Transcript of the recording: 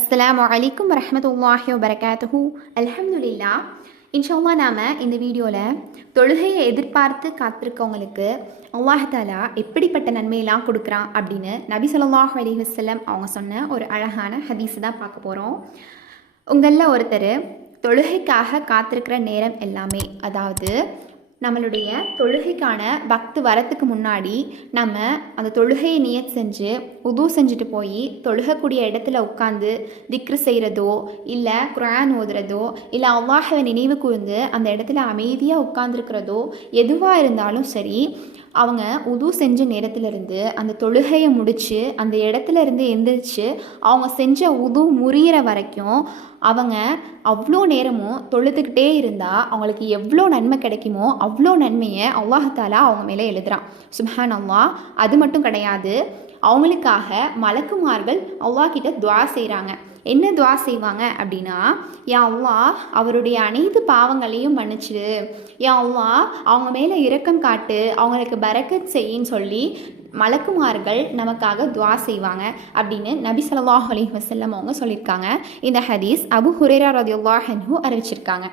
அஸ்ஸலாமு அலைக்கும் வரஹ்மத்துல்லாஹி வபரகாத்துஹு அலமதுல்லா இன்ஷால்லா நாம் இந்த வீடியோவில் தொழுகையை எதிர்பார்த்து காத்திருக்கவங்களுக்கு அல்லாஹாலா எப்படிப்பட்ட நன்மையெல்லாம் கொடுக்குறான் அப்படின்னு நபி சொல்லாஹ் அலைஹி அவங்க சொன்ன ஒரு அழகான ஹதீஸ் தான் பார்க்க போகிறோம் உங்களில் ஒருத்தர் தொழுகைக்காக காத்திருக்கிற நேரம் எல்லாமே அதாவது நம்மளுடைய தொழுகைக்கான பக்து வரத்துக்கு முன்னாடி நம்ம அந்த தொழுகையை நியத் செஞ்சு உது செஞ்சுட்டு போய் தொழுகக்கூடிய இடத்துல உட்காந்து திக்ரு செய்கிறதோ இல்லை குரான் ஓதுறதோ இல்லை அல்லாஹவை நினைவு கூர்ந்து அந்த இடத்துல அமைதியாக உட்காந்துருக்கிறதோ எதுவாக இருந்தாலும் சரி அவங்க உது செஞ்ச நேரத்திலிருந்து அந்த தொழுகையை முடித்து அந்த இடத்துல இருந்து எந்திரிச்சு அவங்க செஞ்ச உது முறிகிற வரைக்கும் அவங்க அவ்வளோ நேரமும் தொழுதுகிட்டே இருந்தால் அவங்களுக்கு எவ்வளோ நன்மை கிடைக்குமோ அவ்வளோ நன்மையை அல்லாஹாலா அவங்க மேலே எழுதுகிறான் சுஹான் அல்லா அது மட்டும் கிடையாது. அவங்களுக்காக மலக்குமார்கள் அவ்வா கிட்ட துவா செய்கிறாங்க என்ன துவா செய்வாங்க அப்படின்னா யா அவ்வா அவருடைய அனைத்து பாவங்களையும் மன்னிச்சிடு. யா அவ்வா அவங்க மேலே இரக்கம் காட்டு அவங்களுக்கு பரக்கத் செய்யின்னு சொல்லி மலக்குமார்கள் நமக்காக துவா செய்வாங்க அப்படின்னு நபி ஸல்லல்லாஹு அலி வசல்லம் அவங்க சொல்லியிருக்காங்க. இந்த ஹதீஸ் அபு ஹுரேரா ரதியுல்லாஹ் அன்ஹு அறிவிச்சிருக்காங்க.